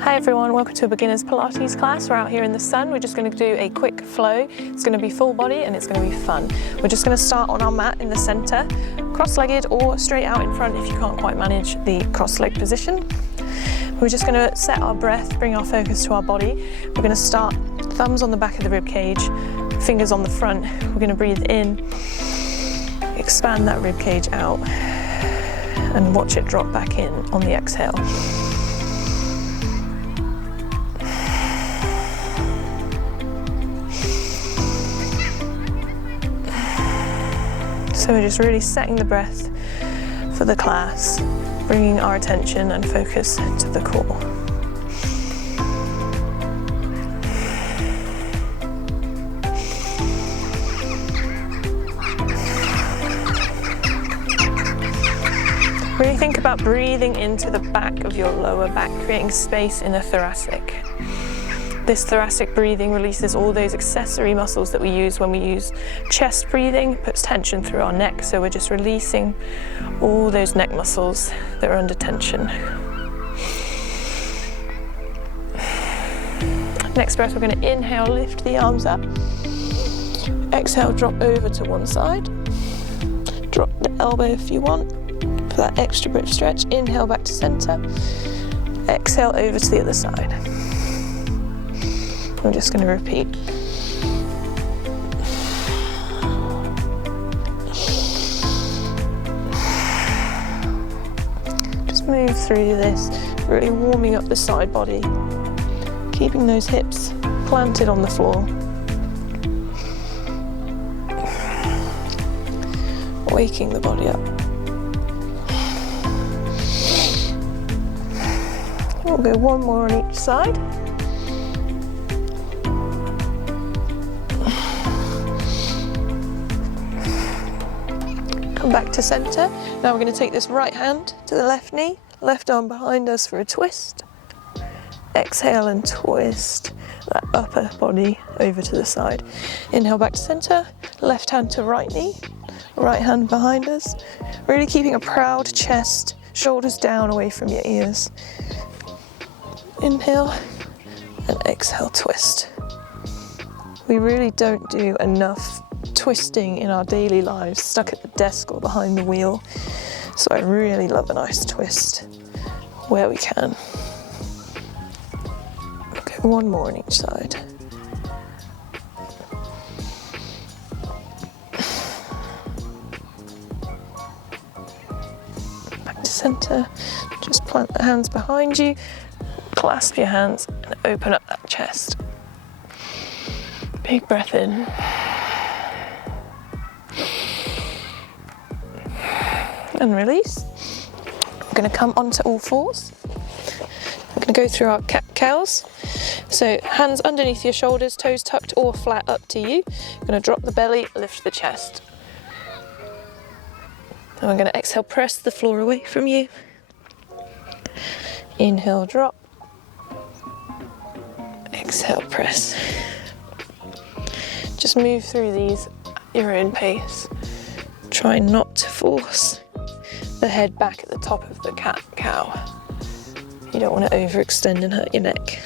Hi everyone, welcome to a Beginners Pilates class. We're out here in the sun. We're just going to do a quick flow. It's going to be full body and it's going to be fun. We're just going to start on our mat in the center, cross-legged or straight out in front if you can't quite manage the cross-leg position. We're just going to set our breath, bring our focus to our body. We're going to start thumbs on the back of the rib cage, fingers on the front. We're going to breathe in, expand that rib cage out and watch it drop back in on the exhale. So we're just really setting the breath for the class, bringing our attention and focus to the core. Really think about breathing into the back of your lower back, creating space in the thoracic. This thoracic breathing releases all those accessory muscles that we use when we use chest breathing, puts tension through our neck, so we're just releasing all those neck muscles that are under tension. Next breath, we're going to inhale, lift the arms up. Exhale, drop over to one side. Drop the elbow if you want, for that extra bit of stretch. Inhale back to center. Exhale over to the other side. I'm just going to repeat. Just move through this, really warming up the side body, keeping those hips planted on the floor. Waking the body up. We'll go one more on each side. Come back to center. Now we're going to take this right hand to the left knee, left arm behind us for a twist. Exhale and twist that upper body over to the side. Inhale back to center, left hand to right knee, right hand behind us. Really keeping a proud chest, shoulders down away from your ears. Inhale and exhale, twist. We really don't do enough twisting in our daily lives, stuck at the desk or behind the wheel. So I really love a nice twist where we can. Okay, one more on each side. Back to center. Just plant the hands behind you, clasp your hands and open up that chest. Big breath in. And release. We're going to come onto all fours. We're going to go through our cat-cows. So hands underneath your shoulders, toes tucked or flat, up to you. We're going to drop the belly, lift the chest. And we're going to exhale, press the floor away from you. Inhale, drop. Exhale, press. Just move through these at your own pace. Try not to force the head back at the top of the cat-cow. You don't want to overextend and hurt your neck.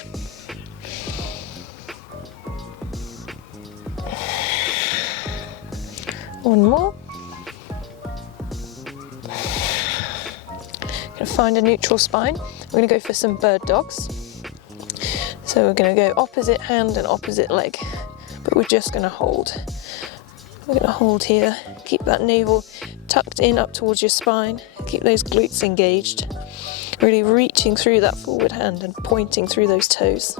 One more. Going to find a neutral spine. We're going to go for some bird dogs. So we're going to go opposite hand and opposite leg, but we're just going to hold. We're going to hold here, keep that navel tucked in up towards your spine, keep those glutes engaged, really reaching through that forward hand and pointing through those toes.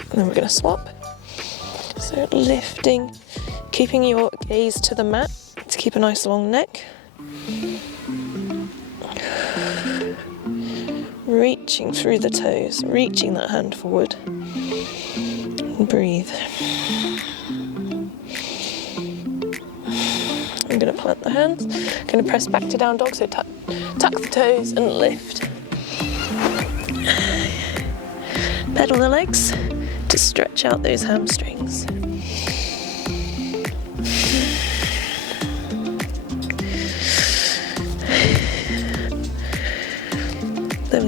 And then we're going to swap. So lifting, keeping your gaze to the mat to keep a nice long neck. Reaching through the toes, reaching that hand forward. And breathe. I'm going to plant the hands. I'm going to press back to down dog, so tuck the toes and lift. Pedal the legs to stretch out those hamstrings.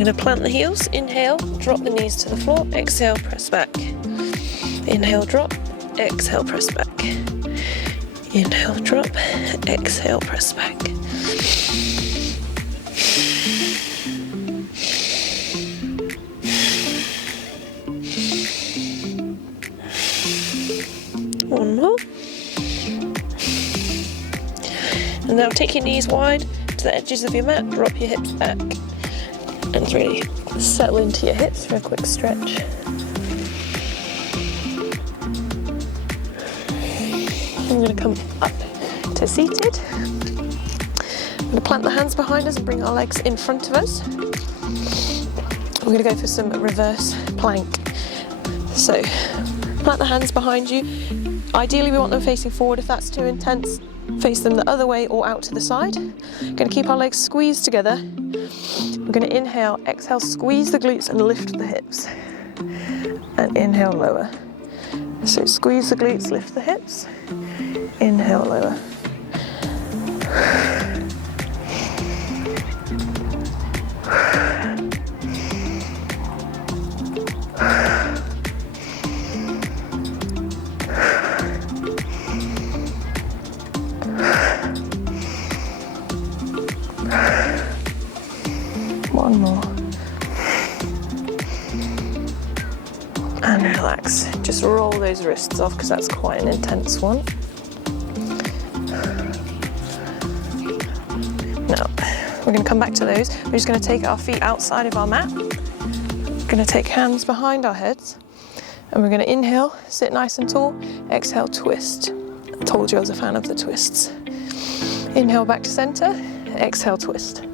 going to plant the heels, inhale, drop the knees to the floor, exhale, press back. Inhale, drop, exhale, press back. Inhale, drop, exhale, press back. One more. And now take your knees wide to the edges of your mat, drop your hips back, and really settle into your hips for a quick stretch. I'm going to come up to seated. I'm going to plant the hands behind us and bring our legs in front of us. We're going to go for some reverse plank. So, plant the hands behind you. Ideally, we want them facing forward. If that's too intense, face them the other way or out to the side. We're going to keep our legs squeezed together. We're going to inhale, exhale, squeeze the glutes and lift the hips. And inhale, lower. So squeeze the glutes, lift the hips. Inhale, lower. One more. And relax. Just roll those wrists off because that's quite an intense one. Now, we're going to come back to those. We're just going to take our feet outside of our mat. We're going to take hands behind our heads. And we're going to inhale, sit nice and tall. Exhale, twist. I told you I was a fan of the twists. Inhale back to center. Exhale, twist.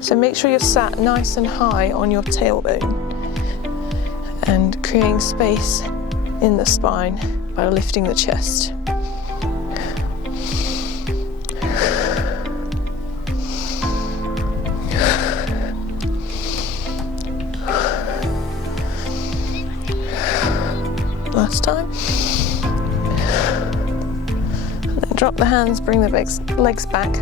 So make sure you're sat nice and high on your tailbone and creating space in the spine by lifting the chest. Last time. And then drop the hands, bring the legs back.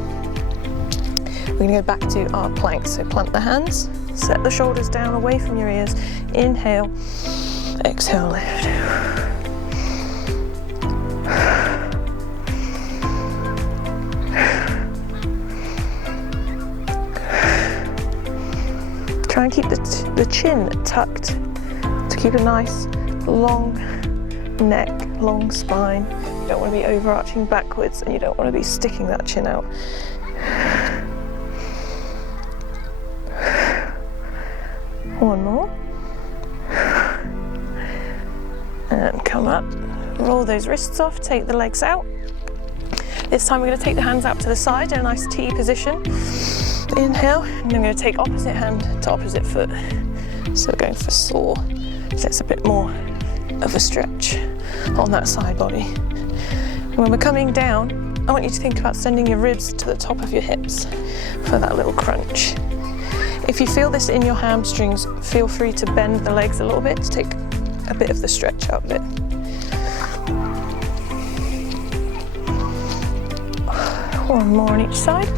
We're going to go back to our plank. So plant the hands, set the shoulders down away from your ears. Inhale, exhale, lift. Try and keep the chin tucked to keep a nice long neck, long spine. You don't want to be overarching backwards and you don't want to be sticking that chin out. One more. And come up. Roll those wrists off, take the legs out. This time we're going to take the hands out to the side in a nice T position. Inhale, and I'm going to take opposite hand to opposite foot. So we're going for saw. So it's a bit more of a stretch on that side body. And when we're coming down, I want you to think about sending your ribs to the top of your hips for that little crunch. If you feel this in your hamstrings, feel free to bend the legs a little bit to take a bit of the stretch out of it. One more on each side.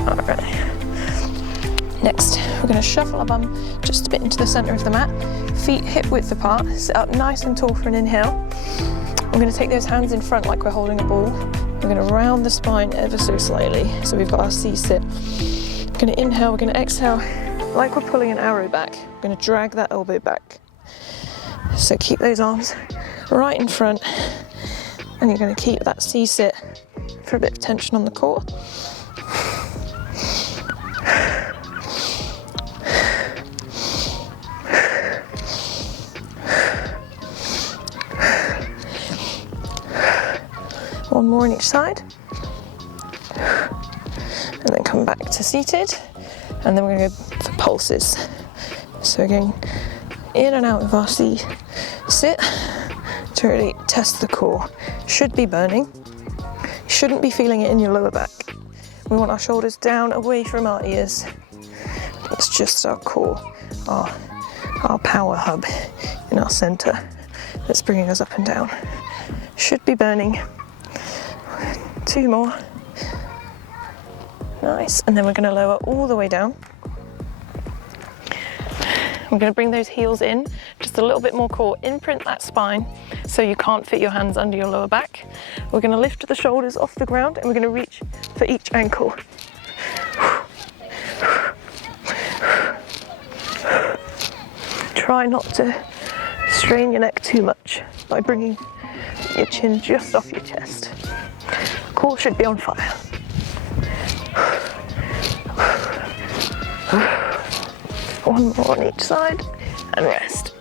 All right. Next, we're going to shuffle our bum just a bit into the center of the mat. Feet hip width apart. Sit up nice and tall for an inhale. We're going to take those hands in front like we're holding a ball. We're going to round the spine ever so slightly. So we've got our C-sit. We're going to inhale, we're going to exhale like we're pulling an arrow back. We're going to drag that elbow back. So keep those arms right in front. And you're going to keep that C-sit for a bit of tension on the core. One more on each side. And then come back to seated. And then we're going to go for pulses. So we're going in and out of our C-sit to really test the core. Should be burning. You shouldn't be feeling it in your lower back. We want our shoulders down away from our ears. It's just our core, our power hub in our center that's bringing us up and down. Should be burning. Two more. Nice, and then we're going to lower all the way down. We're going to bring those heels in, just a little bit more core, imprint that spine so you can't fit your hands under your lower back. We're going to lift the shoulders off the ground and we're going to reach for each ankle. Try not to strain your neck too much by bringing your chin just off your chest. Core should be on fire. One more on each side and rest.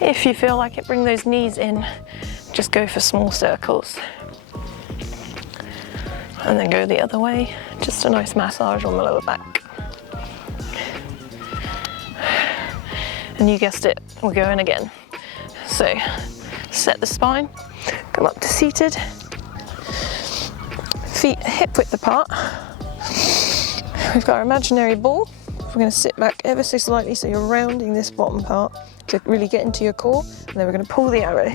If you feel like it, bring those knees in. Just go for small circles. And then go the other way. Just a nice massage on the lower back. And you guessed it, we're going again. So set the spine, come up to seated. Feet hip width apart. We've got our imaginary ball. We're going to sit back ever so slightly so you're rounding this bottom part to really get into your core, and then we're going to pull the arrow.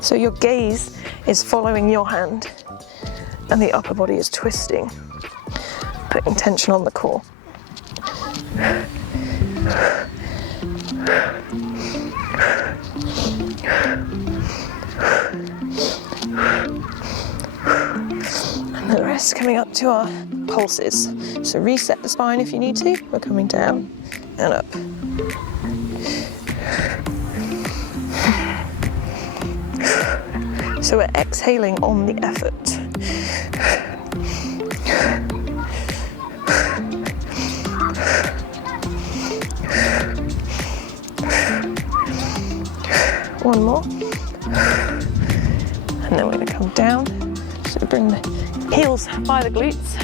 So your gaze is following your hand and the upper body is twisting, putting tension on the core. And the rest coming up to our pulses. So reset the spine if you need to. We're coming down and up. So we're exhaling on the effort. One more. And then we're going to come down. So bring the heels by the glutes.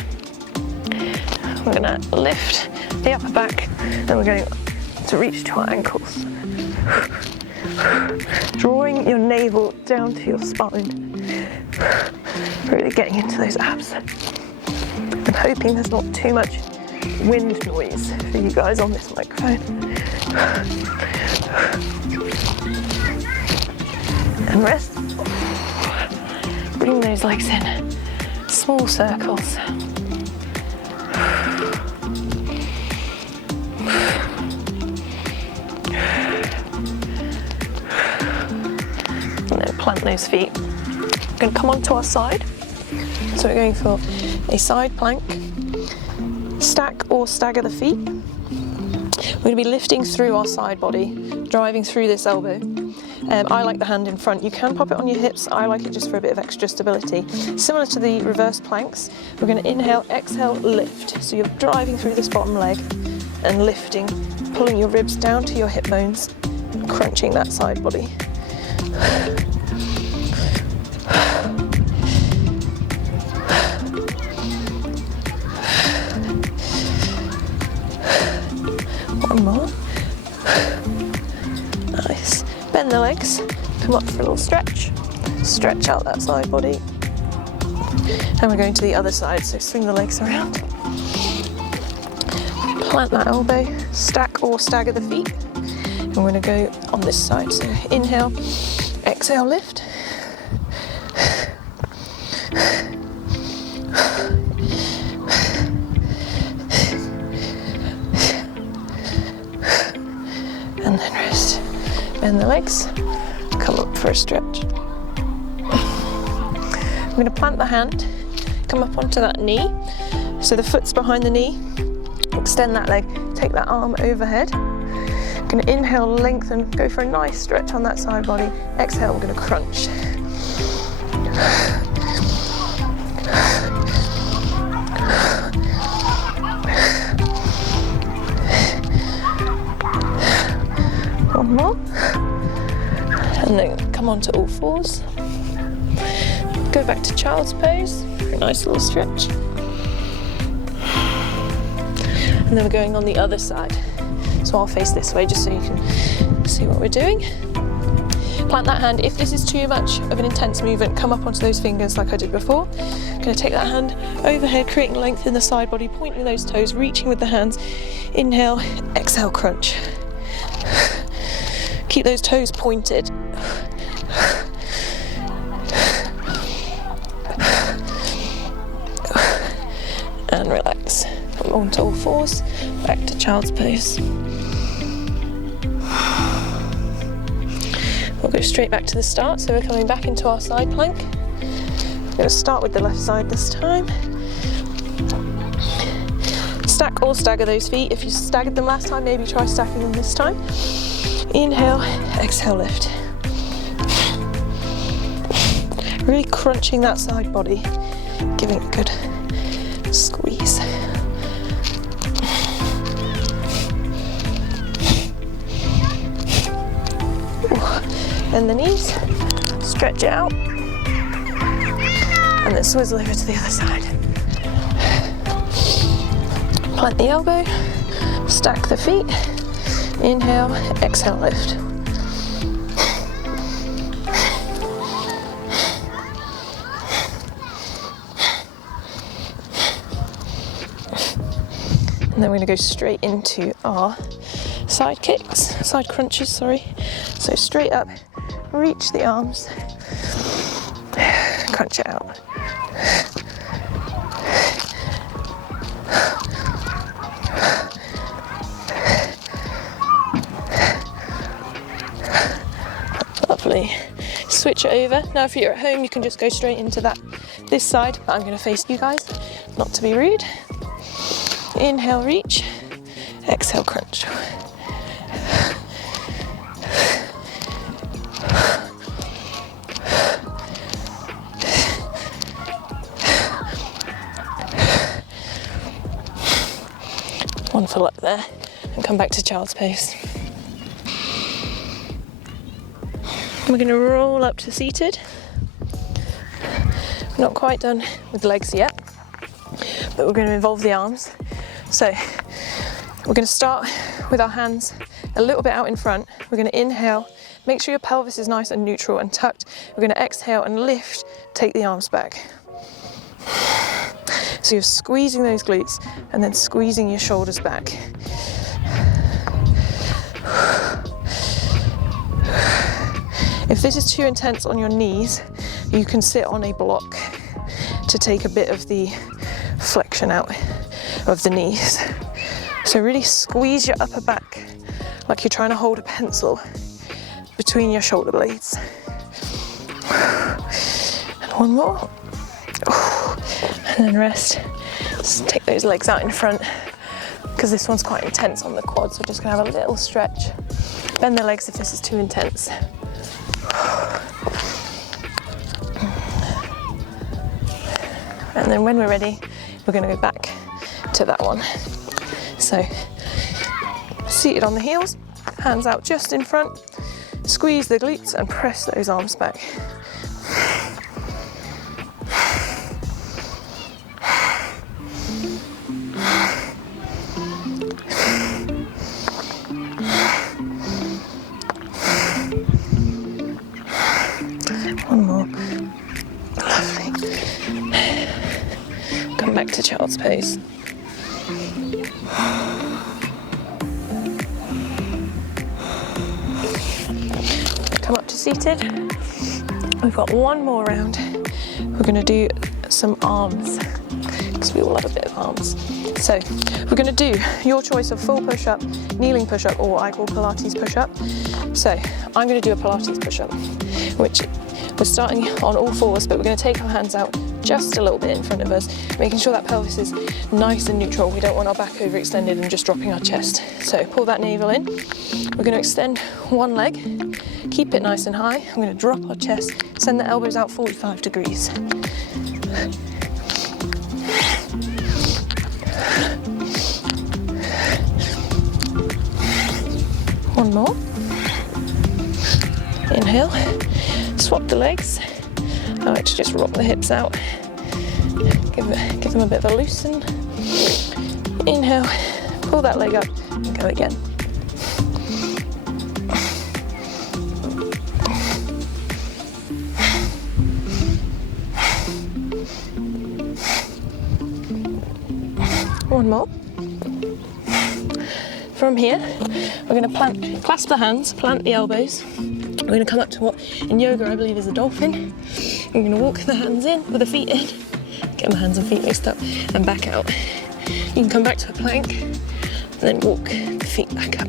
We're going to lift the upper back and we're going to reach to our ankles. Drawing your navel down to your spine. Really getting into those abs. And hoping there's not too much wind noise for you guys on this microphone. And rest. Bring those legs in. Small circles. And then plant those feet. We're going to come onto our side. So we're going for a side plank. Stack or stagger the feet. We're going to be lifting through our side body, driving through this elbow. I like the hand in front. You can pop it on your hips. I like it just for a bit of extra stability. Similar to the reverse planks, we're going to inhale, exhale, lift. So you're driving through this bottom leg and lifting, pulling your ribs down to your hip bones, crunching that side body. One more. Nice. Bend the legs, come up for a little stretch. Stretch out that side body. And we're going to the other side, so swing the legs around. Plant that elbow, stack or stagger the feet. And we're going to go on this side, so inhale, exhale, lift. And then rest. Bend the legs, come up for a stretch. I'm going to plant the hand, come up onto that knee. So the foot's behind the knee. Extend that leg, take that arm overhead. Going to inhale, lengthen, go for a nice stretch on that side body. Exhale, we're going to crunch. One more. And then come onto all fours. Go back to child's pose for a nice little stretch. And then we're going on the other side. So I'll face this way just so you can see what we're doing. Plant that hand. If this is too much of an intense movement, come up onto those fingers like I did before. I'm going to take that hand overhead, creating length in the side body, pointing those toes, reaching with the hands. Inhale, exhale, crunch. Keep those toes pointed. onto all fours, back to child's pose. We'll go straight back to the start, so we're coming back into our side plank. We're going to start with the left side this time. Stack or stagger those feet. If you staggered them last time, maybe try stacking them this time. Inhale, exhale, lift. Really crunching that side body, giving it a good squeeze. Bend the knees, stretch it out, and then swizzle over to the other side. Plant the elbow, stack the feet, inhale, exhale, lift. And then we're going to go straight into our side kicks, side crunches, sorry. So straight up, reach the arms, crunch it out. Lovely. Switch it over. Now if you're at home, you can just go straight into this side, but I'm going to face you guys, not to be rude. Inhale, reach, exhale, crunch. One full up there, and come back to child's pose. We're going to roll up to seated. We're not quite done with the legs yet, but we're going to involve the arms. So we're going to start with our hands a little bit out in front. We're going to inhale, make sure your pelvis is nice and neutral and tucked. We're going to exhale and lift, take the arms back. So you're squeezing those glutes and then squeezing your shoulders back. If this is too intense on your knees, you can sit on a block to take a bit of the flexion out of the knees. So really squeeze your upper back like you're trying to hold a pencil between your shoulder blades. And one more. And then rest. Just take those legs out in front because this one's quite intense on the quads. We're just going to have a little stretch. Bend the legs if this is too intense. And then when we're ready, we're going to go back to that one. So, seated on the heels, hands out just in front, squeeze the glutes and press those arms back. One more. Lovely. Come back to child's pose. Come up to seated. We've got one more round. We're going to do some arms because we all have a bit of arms. So we're going to do your choice of full push-up, kneeling push-up, or I call Pilates push-up. So I'm going to do a Pilates push-up, which we're starting on all fours, but we're going to take our hands out just a little bit in front of us, making sure that pelvis is nice and neutral. We don't want our back overextended and just dropping our chest. So pull that navel in. We're going to extend one leg, keep it nice and high. I'm going to drop our chest, send the elbows out 45 degrees. One more. Inhale, swap the legs. I like to just rock the hips out. Give them a bit of a loosen. Inhale, pull that leg up and go again. One more. From here, we're going to clasp the hands, plant the elbows. We're going to come up to what in yoga I believe is a dolphin. We're going to walk the hands in with the feet in, get my hands and feet mixed up, and back out. You can come back to a plank and then walk the feet back up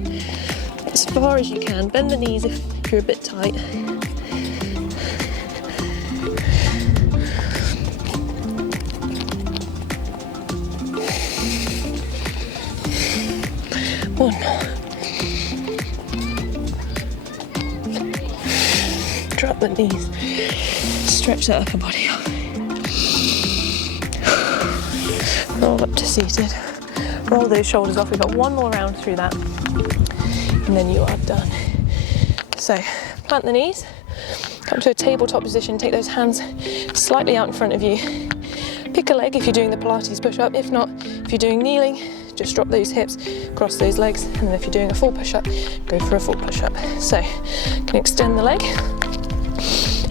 as far as you can. Bend the knees if you're a bit tight. One more. Drop the knees. Stretch that upper body up. Roll up to seated. Roll those shoulders off. We've got one more round through that. And then you are done. So, plant the knees. Come to a tabletop position. Take those hands slightly out in front of you. Pick a leg if you're doing the Pilates push-up. If not, if you're doing kneeling, just drop those hips, cross those legs, and then if you're doing a full push-up, go for a full push-up. So, you can extend the leg.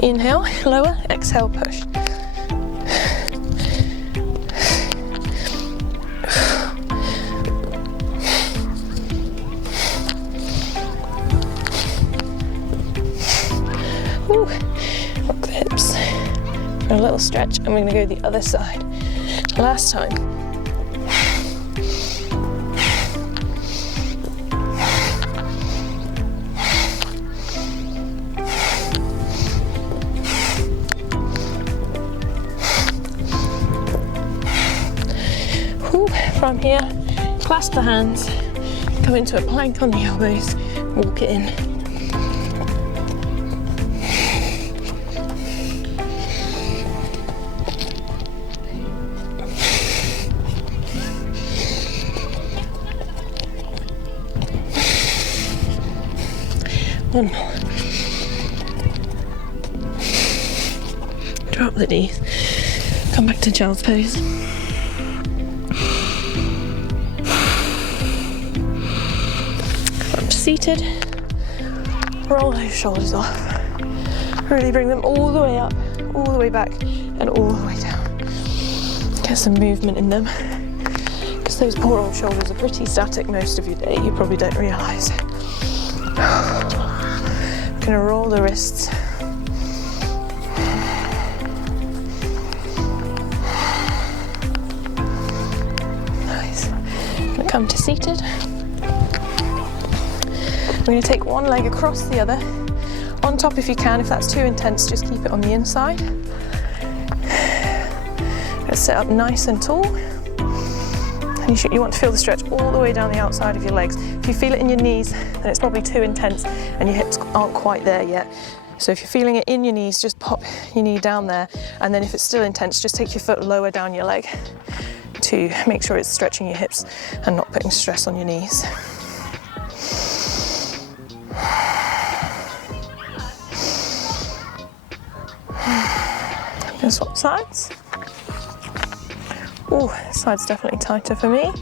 Inhale, lower, exhale, push. Ooh. Rock the hips. A little stretch, and we're going to go the other side. Last time. From here, clasp the hands, come into a plank on the elbows, walk it in. One more. Drop the knees, come back to child's pose. Seated, roll those shoulders off, really bring them all the way up, all the way back, and all the way down. Get some movement in them, because those poor old shoulders are pretty static most of your day, you probably don't realise. I'm going to roll the wrists. Nice. I'm going to come to seated. We're going to take one leg across the other, on top if you can. If that's too intense, just keep it on the inside. Let's sit up nice and tall. And you want to feel the stretch all the way down the outside of your legs. If you feel it in your knees, then it's probably too intense and your hips aren't quite there yet. So if you're feeling it in your knees, just pop your knee down there. And then if it's still intense, just take your foot lower down your leg to make sure it's stretching your hips and not putting stress on your knees. Gonna swap sides. Oh, this side's definitely tighter for me.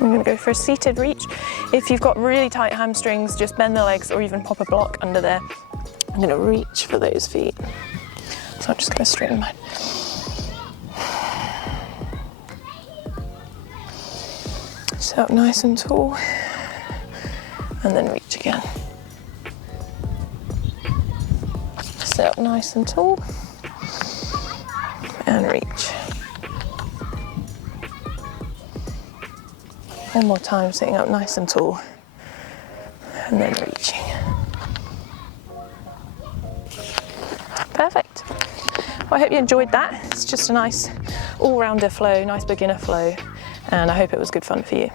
I'm going to go for a seated reach. If you've got really tight hamstrings, just bend the legs or even pop a block under there. I'm going to reach for those feet. So I'm just going to straighten mine. Sit up nice and tall, and then reach again. Sit up nice and tall, and reach. One more time, sitting up nice and tall, and then reaching. Perfect. Well, I hope you enjoyed that. It's just a nice all-rounder flow, nice beginner flow, and I hope it was good fun for you.